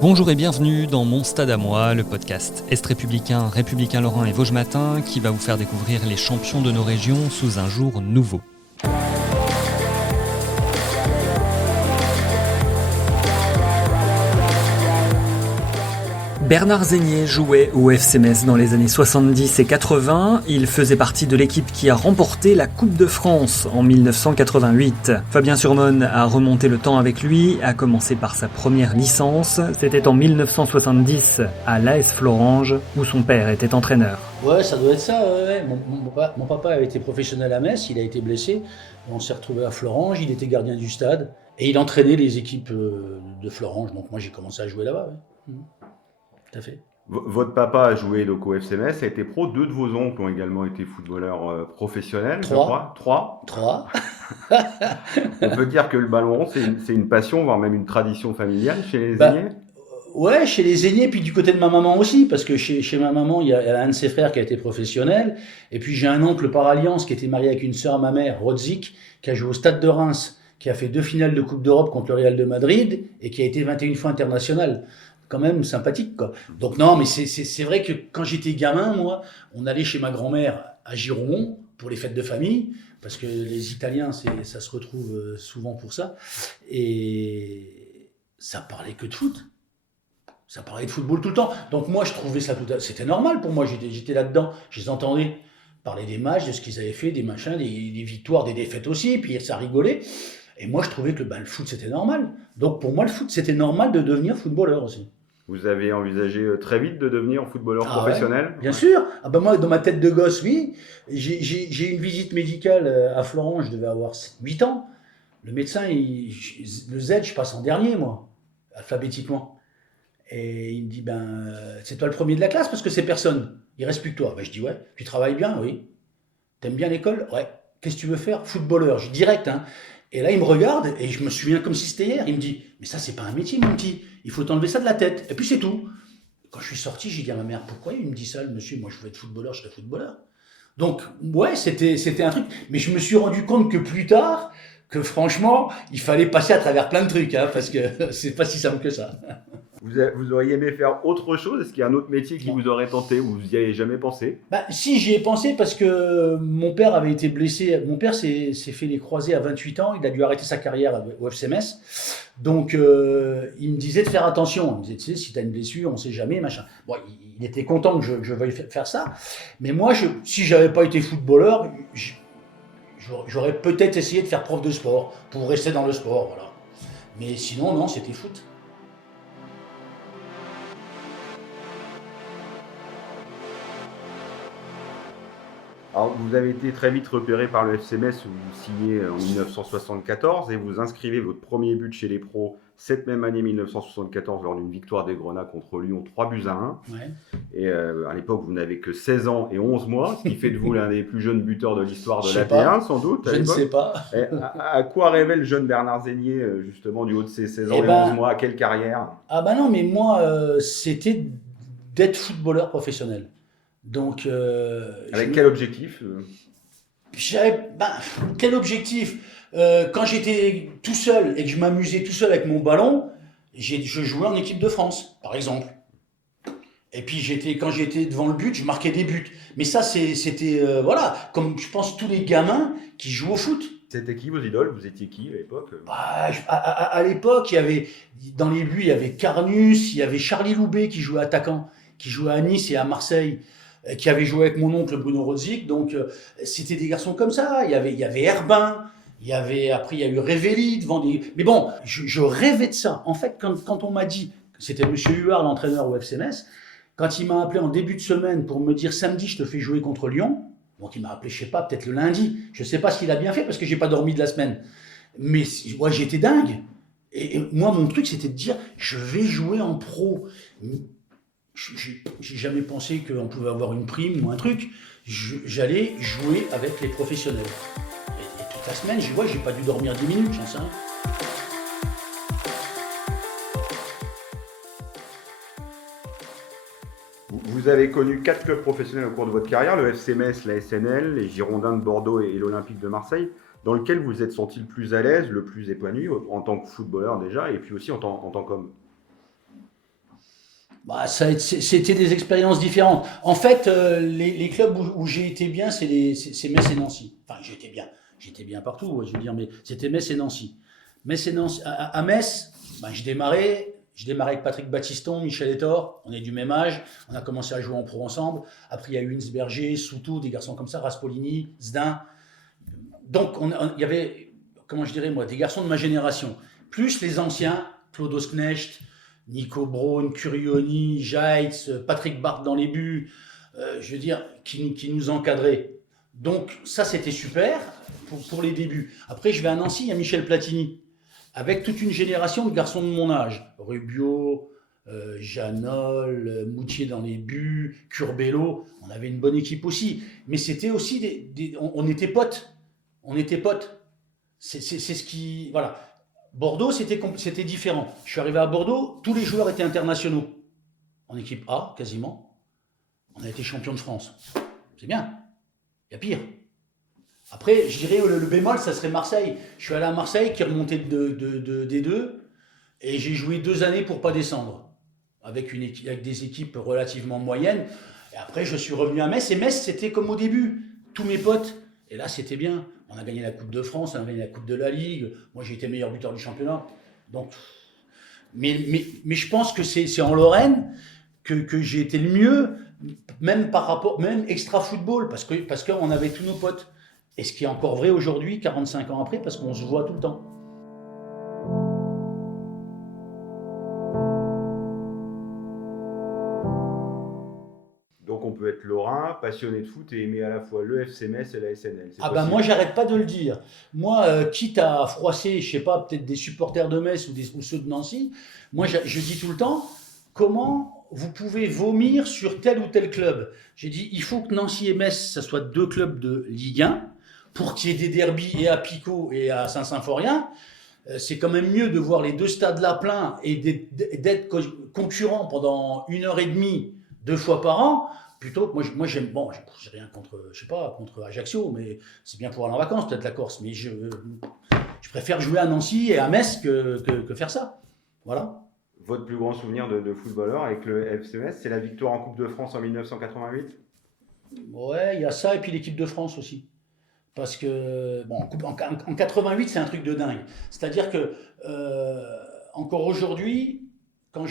Bonjour et bienvenue dans Mon Stade à moi, le podcast Est républicain, républicain Lorrain et Vosges Matin qui va vous faire découvrir les champions de nos régions sous un jour nouveau. Bernard Zégnier jouait au FC Metz dans les années 70 et 80. Il faisait partie de l'équipe qui a remporté la Coupe de France en 1988. Fabien Surmonne a remonté le temps avec lui, a commencé par sa première licence. C'était en 1970 à l'AS Florange où son père était entraîneur. Ouais, ça doit être ça. Ouais. Mon papa a été professionnel à Metz, il a été blessé. On s'est retrouvé à Florange, il était gardien du stade et il entraînait les équipes de Florange. Donc moi j'ai commencé à jouer là-bas. Ouais. Tout à fait. Votre papa a joué donc au FC Metz, a été pro. Deux de vos oncles ont également été footballeurs professionnels. Trois. On peut dire que le ballon rond, c'est une passion, voire même une tradition familiale chez les Zégnier. Ouais, chez les Zégnier, puis du côté de ma maman aussi, parce que chez ma maman, il y a un de ses frères qui a été professionnel, et puis j'ai un oncle par alliance qui était marié avec une sœur à ma mère, Rodzik, qui a joué au Stade de Reims, qui a fait 2 finales de Coupe d'Europe contre le Real de Madrid, et qui a été 21 fois international. Quand même sympathique, quoi. Donc non, mais c'est vrai que quand j'étais gamin, moi, on allait chez ma grand-mère à Giromont pour les fêtes de famille, parce que les Italiens, ça se retrouve souvent pour ça, et ça parlait que de foot. Ça parlait de football tout le temps. Donc moi, je trouvais ça c'était normal pour moi. J'étais là-dedans. Je les entendais parler des matchs, de ce qu'ils avaient fait, des machins, des victoires, des défaites aussi. Puis ça rigolait. Et moi, je trouvais que le foot, c'était normal. Donc pour moi, le foot, c'était normal de devenir footballeur aussi. Vous avez envisagé très vite de devenir footballeur professionnel? Ouais, bien sûr. Moi, dans ma tête de gosse, oui. J'ai une visite médicale à Florence, je devais avoir 8 ans. Le médecin, le Z, je passe en dernier, moi, alphabétiquement. Et il me dit, c'est toi le premier de la classe parce que c'est personne. Il reste plus que toi. Je dis, ouais. Tu travailles bien? Oui. T'aimes bien l'école? Ouais. Qu'est-ce que tu veux faire? Footballeur. Je dis direct, hein. Et là, il me regarde et je me souviens comme si c'était hier. Il me dit, mais ça, c'est pas un métier, mon petit. Il faut t'enlever ça de la tête. Et puis, c'est tout. Quand je suis sorti, j'ai dit à ma mère, pourquoi il me dit ça, le monsieur? Moi, je veux être footballeur, je serai footballeur. Donc, ouais, c'était un truc. Mais je me suis rendu compte que plus tard, que franchement, il fallait passer à travers plein de trucs, hein, parce que c'est pas si simple que ça. Vous auriez aimé faire autre chose? Est-ce qu'il y a un autre métier qui vous aurait tenté ou vous n'y avez jamais pensé? Si, j'y ai pensé parce que mon père avait été blessé. Mon père s'est fait les croisés à 28 ans. Il a dû arrêter sa carrière au FC Metz. Donc, il me disait de faire attention. Il me disait, tu sais, si tu as une blessure, on ne sait jamais, machin. Bon, il était content que je veuille faire ça. Mais moi, si je n'avais pas été footballeur, j'aurais peut-être essayé de faire prof de sport pour rester dans le sport. Voilà. Mais sinon, non, c'était foot. Alors, vous avez été très vite repéré par le FC Metz où vous signez en 1974 et vous inscrivez votre premier but chez les pros cette même année 1974 lors d'une victoire des Grenats contre Lyon 3-1. Ouais. Et à l'époque, vous n'avez que 16 ans et 11 mois, ce qui fait de vous l'un des plus jeunes buteurs de l'histoire de l'AT1, sans doute. Je ne sais pas. Et à quoi rêvait le jeune Bernard Zégnier, justement, du haut de ses 16 ans et 11 mois? À quelle carrière? Non, mais moi, c'était d'être footballeur professionnel. Donc, avec quel objectif? Quel objectif? Quand j'étais tout seul et que je m'amusais tout seul avec mon ballon, je jouais en équipe de France, par exemple. Et puis quand j'étais devant le but, je marquais des buts. Mais ça, c'était voilà, comme je pense tous les gamins qui jouent au foot. C'était qui vos idoles? Vous étiez qui à l'époque? À l'époque, dans les buts, il y avait Carnus, il y avait Charlie Loubet qui jouait attaquant, qui jouait à Nice et à Marseille, qui avait joué avec mon oncle Bruno Rodzik. Donc c'était des garçons comme ça. Il y avait Herbin, après il y a eu Révelli devant des. Mais bon, je rêvais de ça. En fait, quand on m'a dit, c'était Monsieur Huard, l'entraîneur au FC Metz, quand il m'a appelé en début de semaine pour me dire samedi je te fais jouer contre Lyon. Donc il m'a appelé, je sais pas, peut-être le lundi. Je sais pas ce qu'il a bien fait parce que j'ai pas dormi de la semaine. Mais ouais, j'étais dingue. Et moi, mon truc, c'était de dire, je vais jouer en pro. J'ai jamais pensé qu'on pouvait avoir une prime ou un truc. J'allais jouer avec les professionnels. Et toute la semaine, j'ai pas dû dormir 10 minutes, j'en sais rien. Vous avez connu 4 clubs professionnels au cours de votre carrière, le FC Metz, la SNL, les Girondins de Bordeaux et l'Olympique de Marseille. Dans lequel vous vous êtes senti le plus à l'aise, le plus épanoui en tant que footballeur déjà, et puis aussi en tant qu'homme? Bah, c'était des expériences différentes. En fait, les clubs où j'ai été bien, c'est Metz et Nancy. Enfin, j'étais bien partout, ouais, je veux dire, mais c'était Metz et Nancy. Metz et Nancy. À Metz, bah, je démarrais avec Patrick Battiston, Michel Etor, on est du même âge, on a commencé à jouer en pro ensemble. Après, il y a eu Hinsberger, Soutou, des garçons comme ça, Raspolini, Zdin. Donc, il y avait, comment je dirais moi, des garçons de ma génération. Plus les anciens, Claude Osknecht, Nico Braun, Curioni, Jaitz, Patrick Barthes dans les buts, je veux dire, qui nous encadraient. Donc ça, c'était super pour les débuts. Après, je vais à Nancy, il y a Michel Platini, avec toute une génération de garçons de mon âge. Rubio, Janol, Moutier dans les buts, Curbelo. On avait une bonne équipe aussi. Mais c'était aussi on était potes. On était potes. C'est ce qui... Voilà. Bordeaux, c'était différent. Je suis arrivé à Bordeaux, tous les joueurs étaient internationaux. En équipe A, quasiment. On a été champion de France. C'est bien. Il y a pire. Après, je dirais le bémol, ça serait Marseille. Je suis allé à Marseille, qui est remonté de D2, et j'ai joué 2 années pour pas descendre, avec des équipes relativement moyennes. Et après, je suis revenu à Metz, et Metz, c'était comme au début. Tous mes potes, et là, c'était bien. On a gagné la Coupe de France, on a gagné la Coupe de la Ligue. Moi, j'ai été meilleur buteur du championnat. Donc, mais je pense que c'est en Lorraine que j'ai été le mieux, même extra football, parce qu'on avait tous nos potes. Et ce qui est encore vrai aujourd'hui, 45 ans après, parce qu'on se voit tout le temps. Donc on peut être lorrain, passionné de foot et aimer à la fois le FC Metz et la SNL. Ah ben moi, j'arrête pas de le dire. Moi, quitte à froisser, je sais pas, peut-être des supporters de Metz ou ceux de Nancy, moi je dis tout le temps, comment vous pouvez vomir sur tel ou tel club? J'ai dit, il faut que Nancy et Metz, ça soit 2 clubs de Ligue 1, pour qu'il y ait des derbies et à Picot et à Saint-Symphorien. C'est quand même mieux de voir les 2 stades-là pleins et d'être concurrents pendant 1h30, 2 fois par an, plutôt que moi j'aime, bon, j'ai rien contre, je sais pas, contre Ajaccio, mais c'est bien pour aller en vacances, peut-être la Corse, mais je préfère jouer à Nancy et à Metz que faire ça. Voilà. Votre plus grand souvenir de footballeur avec le FC Metz, c'est la victoire en Coupe de France en 1988? Ouais, il y a ça, et puis l'équipe de France aussi. Parce que, bon, en 88, c'est un truc de dingue. C'est-à-dire que, encore aujourd'hui, quand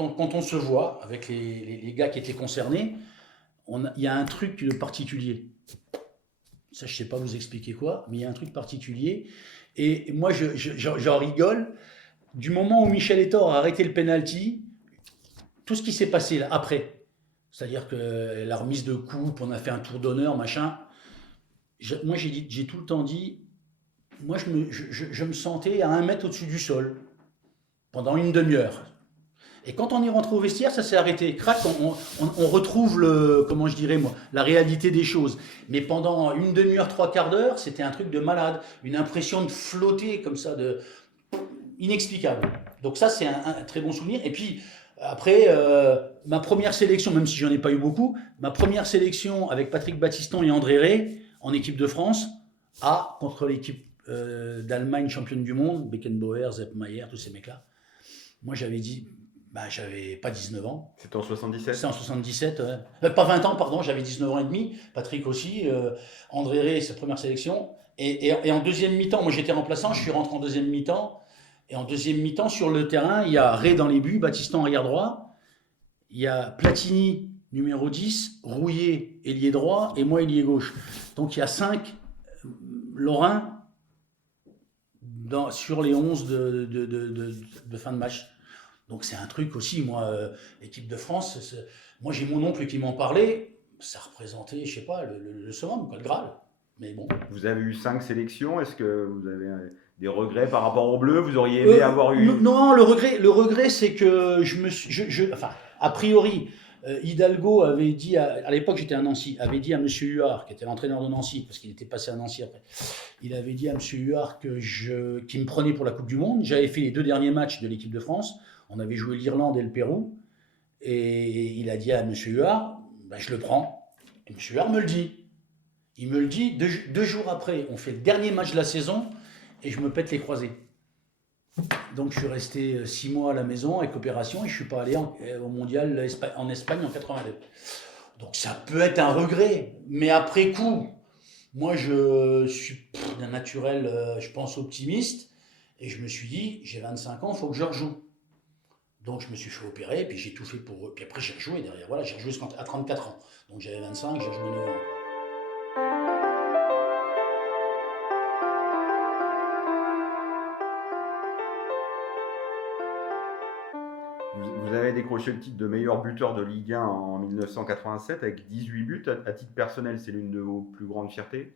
on se voit avec les gars qui étaient concernés, il y a un truc particulier. Ça, je ne sais pas vous expliquer quoi, mais il y a un truc particulier. Et moi, j'en rigole. Du moment où Michel Etor a arrêté le penalty, tout ce qui s'est passé là, après, c'est-à-dire que la remise de coupe, on a fait un tour d'honneur, machin. Moi, j'ai tout le temps dit, moi, je me sentais à 1 mètre au-dessus du sol pendant une demi-heure. Et quand on est rentré au vestiaire, ça s'est arrêté. Crac, on retrouve comment je dirais moi, la réalité des choses. Mais pendant une demi-heure, 3/4 d'heure, c'était un truc de malade, une impression de flotter comme ça, inexplicable. Donc ça, c'est un très bon souvenir. Et puis après, ma première sélection, même si j'en ai pas eu beaucoup, ma première sélection avec Patrick Battiston et André Rey en équipe de France, contre l'équipe d'Allemagne championne du monde, Beckenbauer, Sepp Maier, tous ces mecs-là. Moi, j'avais pas 19 ans. C'était en 77? C'était en 77, ouais. Pas 20 ans, pardon, j'avais 19 ans et demi. Patrick aussi, André Rey, sa première sélection. Et en deuxième mi-temps, moi j'étais remplaçant, je suis rentré en deuxième mi-temps. Et en deuxième mi-temps, sur le terrain, il y a Rey dans les buts, Battiston arrière droit. Il y a Platini, numéro 10, Rouillet, ailier droit, et moi, ailier gauche. Donc il y a 5 Lorrains sur les 11 de fin de match. Donc c'est un truc aussi, moi, l'équipe de France, moi j'ai mon oncle qui m'en parlait, ça représentait, je sais pas, le summum, le Graal. Mais bon. Vous avez eu 5 sélections, est-ce que vous avez des regrets par rapport au bleu? Vous auriez aimé avoir eu... Non, le regret c'est que enfin, a priori, Hidalgo avait dit, à l'époque j'étais à Nancy, avait dit à M. Huard, qui était l'entraîneur de Nancy, parce qu'il était passé à Nancy après, il avait dit à M. Huard qu'il me prenait pour la Coupe du Monde. J'avais fait les 2 derniers matchs de l'équipe de France, on avait joué l'Irlande et le Pérou, et il a dit à M. Huard, je le prends. Et M. Huard me le dit. Il me le dit 2 jours après, on fait le dernier match de la saison, et je me pète les croisés. Donc je suis resté 6 mois à la maison avec l'opération et je ne suis pas allé au mondial en Espagne en 82. Donc ça peut être un regret, mais après coup, moi je suis d'un naturel, je pense, optimiste et je me suis dit, j'ai 25 ans, il faut que je rejoue. Donc je me suis fait opérer, puis j'ai tout fait pour eux. Puis après j'ai rejoué derrière, voilà, j'ai rejoué à 34 ans. Donc j'avais 25, j'ai rejoué 9 ans. Vous avez décroché le titre de meilleur buteur de Ligue 1 en 1987 avec 18 buts. À titre personnel, c'est l'une de vos plus grandes fiertés?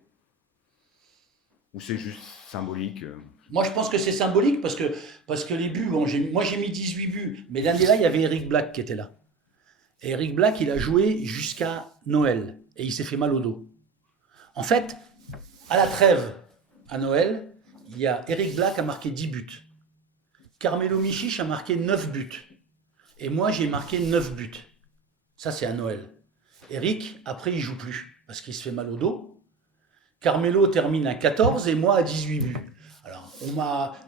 Ou c'est juste symbolique? Moi, je pense que c'est symbolique parce que les buts, bon, moi j'ai mis 18 buts, mais l'année-là, il y avait Eric Black qui était là. Et Eric Black, il a joué jusqu'à Noël et il s'est fait mal au dos. En fait, à la trêve, à Noël, il y a Eric Black a marqué 10 buts. Carmelo Michich a marqué 9 buts. Et moi, j'ai marqué 9 buts. Ça, c'est à Noël. Eric, après, il joue plus parce qu'il se fait mal au dos. Carmelo termine à 14 et moi à 18 buts. Alors,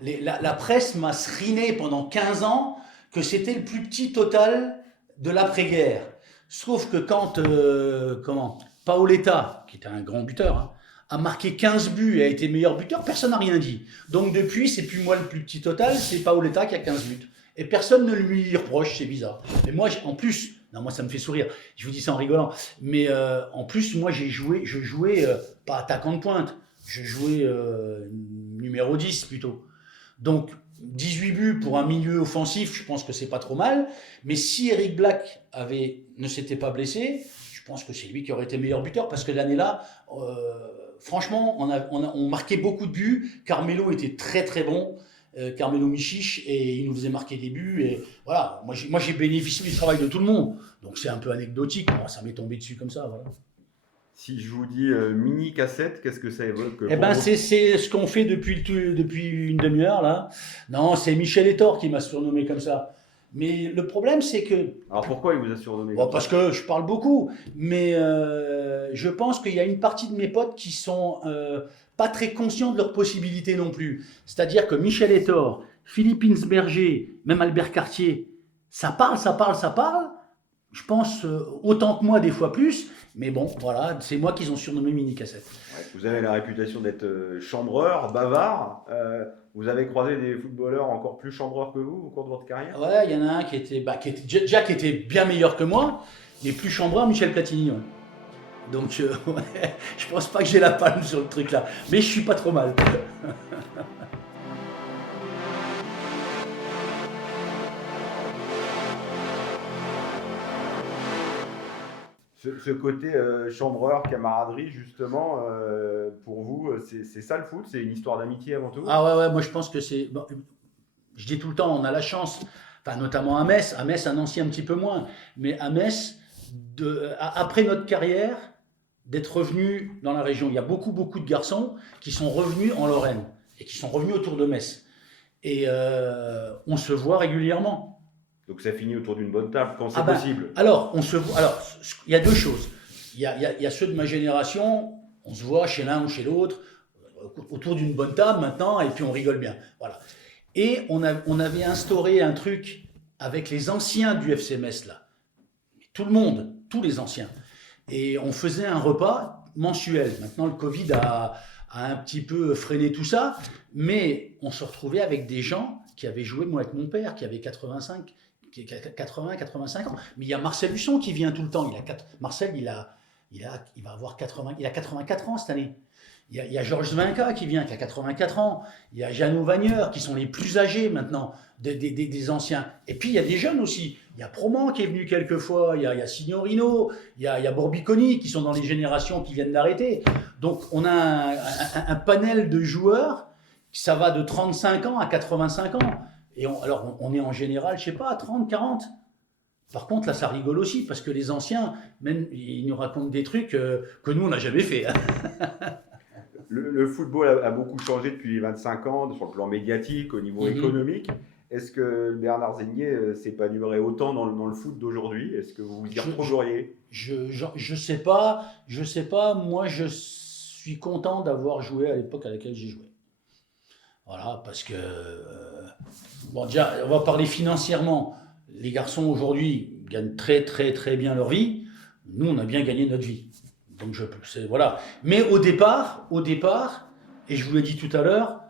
la presse m'a sriné pendant 15 ans que c'était le plus petit total de l'après-guerre. Sauf que quand Paoletta, qui était un grand buteur, hein, a marqué 15 buts et a été meilleur buteur, personne n'a rien dit. Donc depuis, c'est plus moi le plus petit total, c'est Paoletta qui a 15 buts. Et personne ne lui reproche, c'est bizarre. Mais moi, en plus, non, moi ça me fait sourire, je vous dis ça en rigolant, mais en plus, moi je jouais pas attaquant de pointe, je jouais numéro 10 plutôt. Donc 18 buts pour un milieu offensif, je pense que c'est pas trop mal, mais si Eric Black ne s'était pas blessé, je pense que c'est lui qui aurait été meilleur buteur, parce que l'année-là, franchement, on marquait beaucoup de buts, Carmelo était très très bon, Carmelo Michich, et il nous faisait marquer des buts, et voilà, moi j'ai bénéficié du travail de tout le monde, donc c'est un peu anecdotique, moi, ça m'est tombé dessus comme ça, voilà. Si je vous dis mini cassette, qu'est-ce que ça évoque? Eh ben c'est ce qu'on fait depuis une demi-heure là. Non, c'est Michel Etor qui m'a surnommé comme ça. Mais le problème c'est que... Alors pourquoi il vous a surnommé Bon, parce que je parle beaucoup, mais je pense qu'il y a une partie de mes potes qui sont pas très conscients de leurs possibilités non plus. C'est-à-dire que Michel Etor, Philippe Insberger, même Albert Cartier, ça parle. Je pense autant que moi, des fois plus. Mais bon, voilà, c'est moi qu'ils ont surnommé Mini Cassette. Ouais, vous avez la réputation d'être chambreur, bavard. Vous avez croisé des footballeurs encore plus chambreurs que vous au cours de votre carrière? Ouais, il y en a un qui était bien meilleur que moi, mais plus chambreur, Michel Platini. Ouais. Donc, ouais, je pense pas que j'ai la palme sur le truc là. Mais je suis pas trop mal. Ce côté chambreur, camaraderie, justement, pour vous, c'est ça le foot? C'est une histoire d'amitié avant tout? Ah ouais, moi je pense que c'est... Bon, je dis tout le temps, on a la chance, enfin, notamment à Metz, à Nancy un petit peu moins, mais à Metz, après notre carrière, d'être revenu dans la région. Il y a beaucoup de garçons qui sont revenus en Lorraine et qui sont revenus autour de Metz. Et on se voit régulièrement. Donc ça finit autour d'une bonne table quand c'est possible. Alors, il y a deux choses. Il y a ceux de ma génération, on se voit chez l'un ou chez l'autre, autour d'une bonne table maintenant, et puis on rigole bien. Voilà. Et on avait instauré un truc avec les anciens du FC Metz, là. Tout le monde, tous les anciens. Et on faisait un repas mensuel. Maintenant, le Covid a un petit peu freiné tout ça, mais on se retrouvait avec des gens qui avaient joué, moi avec mon père, qui avait 80-85 ans. Mais il y a Marcel Husson qui vient tout le temps. Marcel, il va avoir 84 ans cette année. Il y a Georges Zvinka qui vient, qui a 84 ans. Il y a Jeannot Vagneur, qui sont les plus âgés maintenant, des anciens. Et puis, il y a des jeunes aussi. Il y a Proman qui est venu quelques fois. Il y a Signorino. Il y a Borbiconi, qui sont dans les générations qui viennent d'arrêter. Donc, on a un panel de joueurs. Ça va de 35 ans à 85 ans. Et alors, on est en général, je sais pas, à 30, 40. Par contre, là, ça rigole aussi, parce que les anciens, même, ils nous racontent des trucs que nous, on n'a jamais fait. Le football a beaucoup changé depuis les 25 ans, sur le plan médiatique, au niveau économique. Est-ce que Bernard Zegnier s'épanouirait autant dans le foot d'aujourd'hui? Est-ce que vous vous y retrouveriez? Je sais pas. Moi, je suis content d'avoir joué à l'époque à laquelle j'ai joué. Voilà, parce que... bon, déjà, on va parler financièrement. Les garçons, aujourd'hui, gagnent très, très, très bien leur vie. Nous, on a bien gagné notre vie. Donc, voilà. Mais au départ, et je vous l'ai dit tout à l'heure,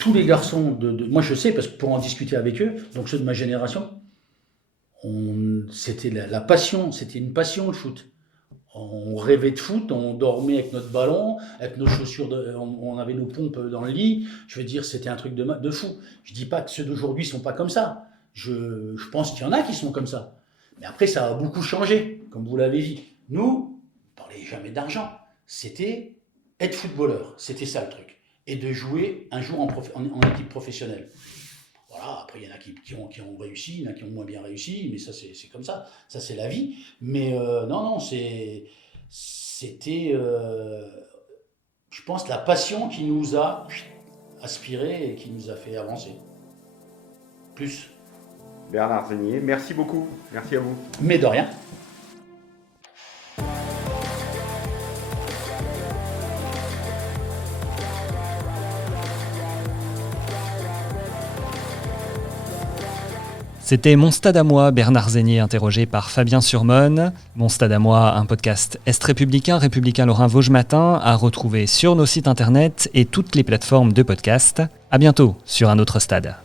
tous les garçons moi, je sais, parce que pour en discuter avec eux, donc ceux de ma génération, c'était la passion, c'était une passion, le foot. On rêvait de foot, on dormait avec notre ballon, avec nos chaussures, on avait nos pompes dans le lit. Je veux dire, c'était un truc de fou. Je dis pas que ceux d'aujourd'hui sont pas comme ça. Je pense qu'il y en a qui sont comme ça. Mais après, ça a beaucoup changé, comme vous l'avez dit. Nous, on parlait jamais d'argent. C'était être footballeur. C'était ça le truc. Et de jouer un jour en équipe professionnelle. Voilà, après, il y en a qui ont réussi, il y en a qui ont moins bien réussi, mais ça, c'est comme ça. Ça, c'est la vie. Mais non, c'était, je pense, la passion qui nous a aspiré et qui nous a fait avancer. Plus. Bernard Zégnier, merci beaucoup. Merci à vous. Mais de rien. C'était Mon Stade à moi, Bernard Zégnier interrogé par Fabien Surmonne. Mon Stade à moi, un podcast Est républicain, Républicain Lorrain Vosges Matin, à retrouver sur nos sites internet et toutes les plateformes de podcast. À bientôt sur un autre stade.